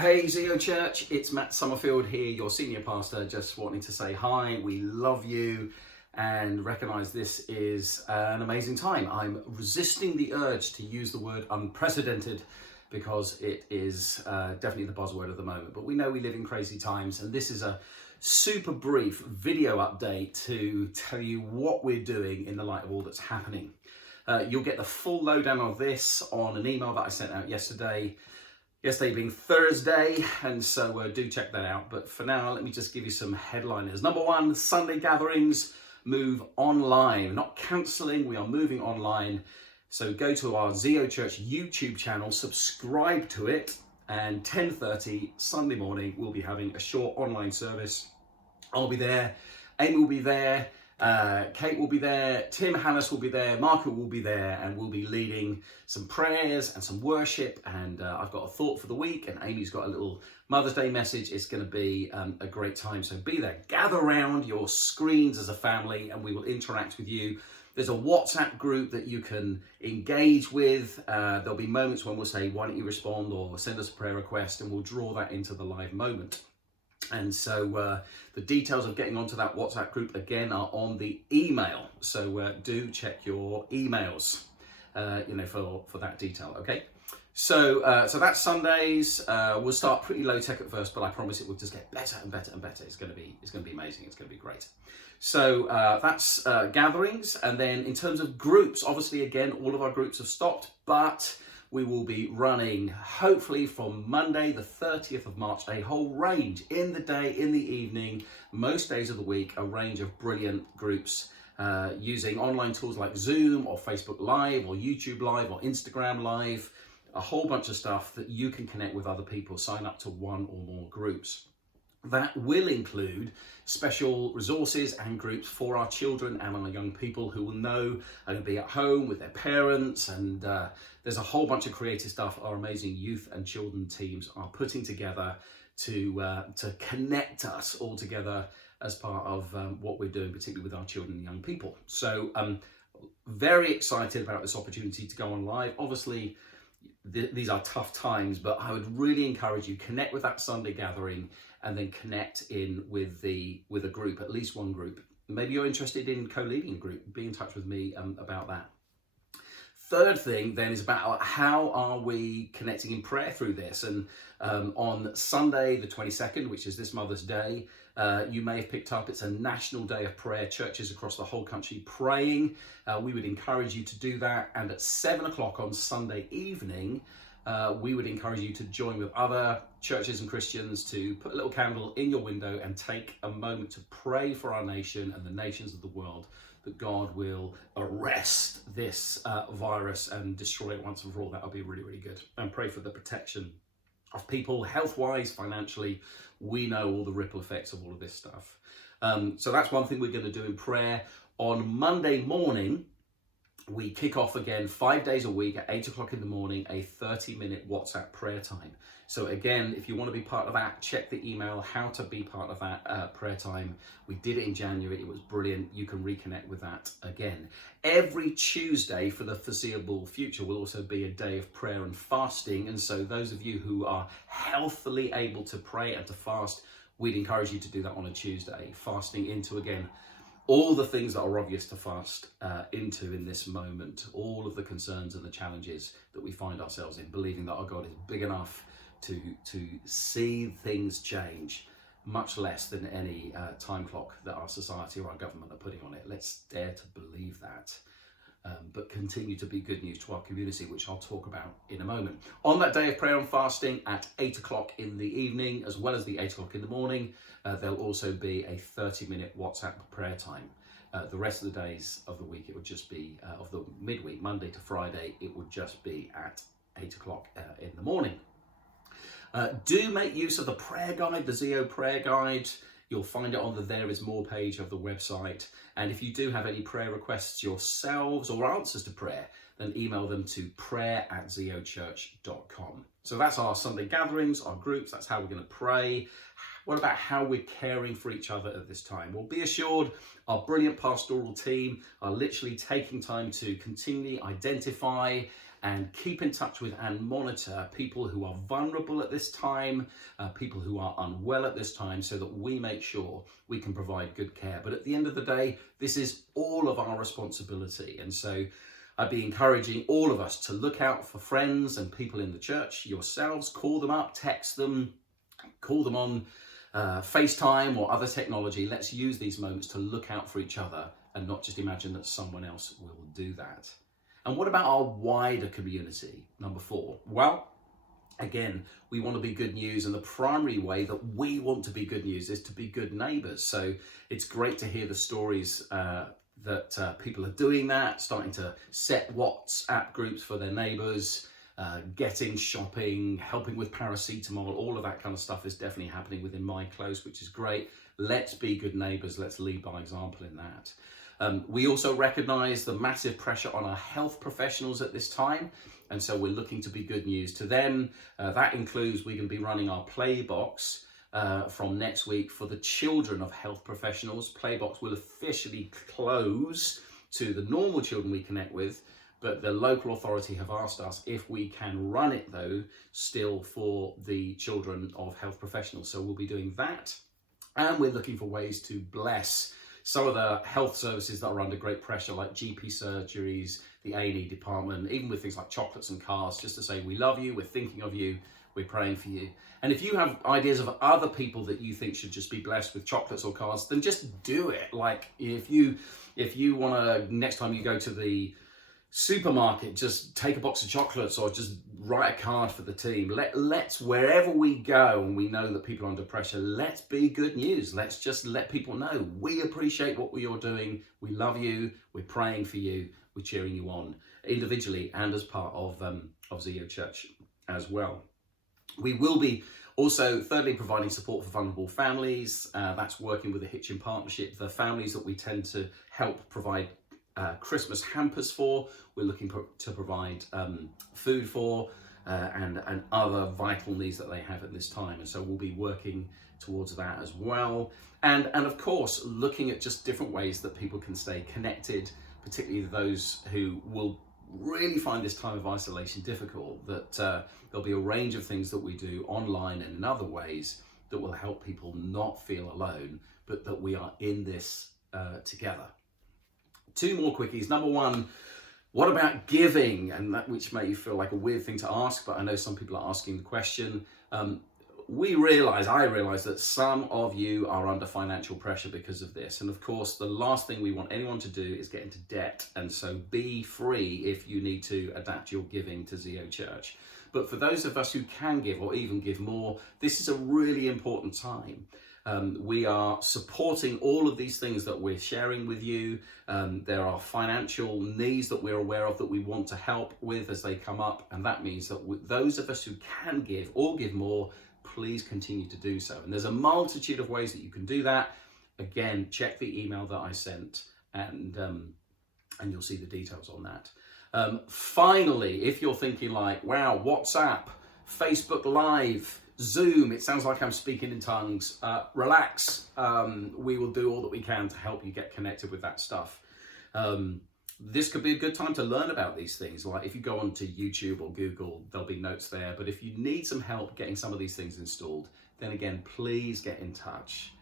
Hey Zeo Church, it's Matt Summerfield here, your senior pastor, just wanting to say hi, we love you and recognise this is an amazing time. I'm resisting the urge to use the word unprecedented because it is definitely the buzzword of the moment, but we know we live in crazy times, and this is a super brief video update to tell you what we're doing in the light of all that's happening. You'll get the full lowdown of this on an email that I sent out yesterday being Thursday, and so do check that out. But for now, let me just give you some headliners. Number one, Sunday gatherings move online. Not cancelling, we are moving online. So go to our Zeo Church YouTube channel, subscribe to it, and 10:30 Sunday morning, we'll be having a short online service. I'll be there, Amy will be there, Kate will be there, Tim Hannes will be there, Marco will be there, and we'll be leading some prayers and some worship, and I've got a thought for the week, and Amy's got a little Mother's Day message. It's going to be a great time, so be there. Gather around your screens as a family, and we will interact with you. There's a WhatsApp group that you can engage with. There'll be moments when we'll say, why don't you respond, or send us a prayer request, and we'll draw that into the live moment. And so the details of getting onto that WhatsApp group again are on the email. So do check your emails, for that detail. Okay. So that's Sundays. We'll start pretty low tech at first, but I promise it will just get better and better and better. It's going to be amazing. It's going to be great. So that's gatherings, and then in terms of groups, obviously again all of our groups have stopped, but we will be running, hopefully from Monday, the 30th of March, a whole range in the day, in the evening, most days of the week, a range of brilliant groups using online tools like Zoom or Facebook Live or YouTube Live or Instagram Live, a whole bunch of stuff that you can connect with other people, sign up to one or more groups. That will include special resources and groups for our children and our young people who will know are going to be at home with their parents, and there's a whole bunch of creative stuff our amazing youth and children teams are putting together to connect us all together as part of what we're doing, particularly with our children and young people. So very excited about this opportunity to go on live. Obviously, these are tough times, but I would really encourage you, connect with that Sunday gathering and then connect in with a group, at least one group. Maybe you're interested in co-leading a group, be in touch with me about that. Third thing then is about how are we connecting in prayer through this. And on Sunday, the 22nd, which is this Mother's Day, you may have picked up, it's a national day of prayer, churches across the whole country praying. We would encourage you to do that. And at 7 o'clock on Sunday evening, we would encourage you to join with other churches and Christians to put a little candle in your window and take a moment to pray for our nation and the nations of the world, that God will arrest this virus and destroy it once and for all. That would be really, really good. And pray for the protection of people health-wise, financially. We know all the ripple effects of all of this stuff. So that's one thing we're going to do in prayer. On Monday morning, we kick off again 5 days a week at 8 o'clock in the morning, a 30-minute WhatsApp prayer time. So again, if you want to be part of that, check the email, how to be part of that prayer time. We did it in January. It was brilliant. You can reconnect with that again. Every Tuesday for the foreseeable future will also be a day of prayer and fasting. And so those of you who are healthily able to pray and to fast, we'd encourage you to do that on a Tuesday, fasting into, again, all the things that are obvious to fast into in this moment, all of the concerns and the challenges that we find ourselves in, believing that our God is big enough to see things change, much less than any time clock that our society or our government are putting on it. Let's dare to believe that. But continue to be good news to our community, which I'll talk about in a moment. On that day of prayer and fasting at 8 o'clock in the evening, as well as the 8 o'clock in the morning, there'll also be a 30-minute WhatsApp prayer time. The rest of the days of the week, it would just be, of the midweek, Monday to Friday, it would just be at 8 o'clock in the morning. Do make use of the prayer guide, the Zeo prayer guide. You'll find it on the There Is More page of the website. And if you do have any prayer requests yourselves or answers to prayer, then email them to prayer@zeochurch.com. So that's our Sunday gatherings, our groups. That's how we're going to pray. What about how we're caring for each other at this time? Well, be assured our brilliant pastoral team are literally taking time to continually identify and keep in touch with and monitor people who are vulnerable at this time, people who are unwell at this time, so that we make sure we can provide good care. But at the end of the day, this is all of our responsibility. And so I'd be encouraging all of us to look out for friends and people in the church yourselves, call them up, text them, call them on FaceTime or other technology. Let's use these moments to look out for each other and not just imagine that someone else will do that. And what about our wider community? Number 4. Well, again, we want to be good news, and the primary way that we want to be good news is to be good neighbours. So it's great to hear the stories that people are doing that, starting to set WhatsApp groups for their neighbours, getting shopping, helping with paracetamol, all of that kind of stuff is definitely happening within my close, which is great. Let's be good neighbours. Let's lead by example in that. We also recognise the massive pressure on our health professionals at this time, and so we're looking to be good news to them. That includes we're going to be running our Playbox from next week for the children of health professionals. Playbox will officially close to the normal children we connect with, but the local authority have asked us if we can run it though still for the children of health professionals. So we'll be doing that, and we're looking for ways to bless some of the health services that are under great pressure, like GP surgeries, the A&E department, even with things like chocolates and cars, just to say we love you, we're thinking of you, we're praying for you. And if you have ideas of other people that you think should just be blessed with chocolates or cars, then just do it. Like if you want to, next time you go to the supermarket, just take a box of chocolates or just write a card for the team. Let's wherever we go and we know that people are under pressure, let's be good news. Let's just let people know we appreciate what you're doing, we love you, we're praying for you, we're cheering you on individually and as part of Zeo Church as well. We will be also, thirdly, providing support for vulnerable families. That's working with the Hitchin Partnership, the families that we tend to help provide Christmas hampers for. We're looking to provide food for and other vital needs that they have at this time. And so we'll be working towards that as well. And of course, looking at just different ways that people can stay connected, particularly those who will really find this time of isolation difficult, that there'll be a range of things that we do online and in other ways that will help people not feel alone, but that we are in this together. 2 more quickies. Number 1, what about giving? And that, which may feel like a weird thing to ask, but I know some people are asking the question. I realize that some of you are under financial pressure because of this. And of course, the last thing we want anyone to do is get into debt. And so be free if you need to adapt your giving to Zeo Church. But for those of us who can give or even give more, this is a really important time. We are supporting all of these things that we're sharing with you. There are financial needs that we're aware of that we want to help with as they come up. And that means that with those of us who can give or give more, please continue to do so. And there's a multitude of ways that you can do that. Again, check the email that I sent and you'll see the details on that. Finally, if you're thinking like, wow, WhatsApp, Facebook Live, Zoom, it sounds like I'm speaking in tongues. Relax. We will do all that we can to help you get connected with that stuff. This could be a good time to learn about these things. Like if you go onto YouTube or Google, there'll be notes there. But if you need some help getting some of these things installed, then again, please get in touch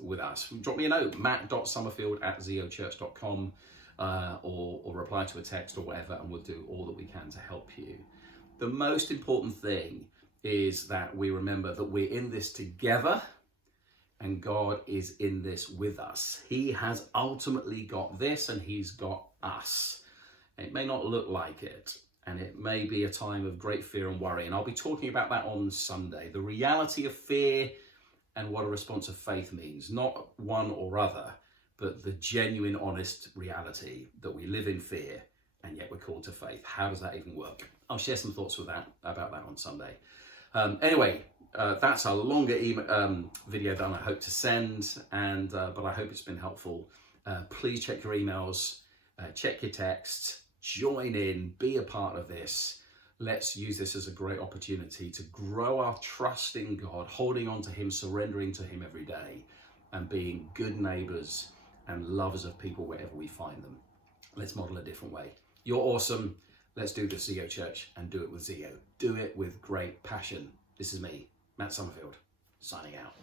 with us. Drop me a note, matt.summerfield@zeochurch.com, or reply to a text or whatever, and we'll do all that we can to help you. The most important thing is that we remember that we're in this together and God is in this with us. He has ultimately got this and he's got us. It may not look like it, and it may be a time of great fear and worry. And I'll be talking about that on Sunday. The reality of fear and what a response of faith means. Not one or other, but the genuine, honest reality that we live in fear and yet we're called to faith. How does that even work? I'll share some thoughts about that on Sunday. Anyway, that's a longer video than I hope to send, but I hope it's been helpful. Please check your emails, check your texts, join in, be a part of this. Let's use this as a great opportunity to grow our trust in God, holding on to him, surrendering to him every day, and being good neighbours and lovers of people wherever we find them. Let's model a different way. You're awesome. Let's do the Zeo Church and do it with Zeo. Do it with great passion. This is me, Matt Summerfield, signing out.